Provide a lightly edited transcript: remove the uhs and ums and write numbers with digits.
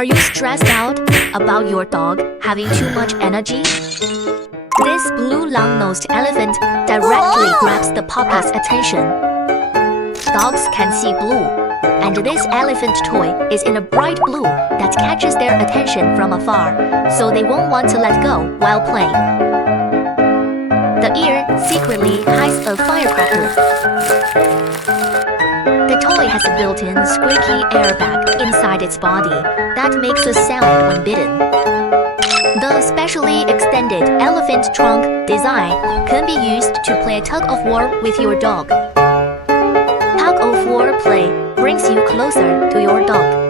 Are you stressed out about your dog having too much energy? This blue long-nosed elephant directly grabs the puppy's attention. Dogs can see blue, and this elephant toy is in a bright blue that catches their attention from afar, so they won't want to let go while playing. The ear secretly hides a firecracker. The toy has a built-in squeaky airbag inside its body that makes a sound when bitten. The specially extended elephant trunk design can be used to play tug-of-war with your dog. Tug-of-war play brings you closer to your dog.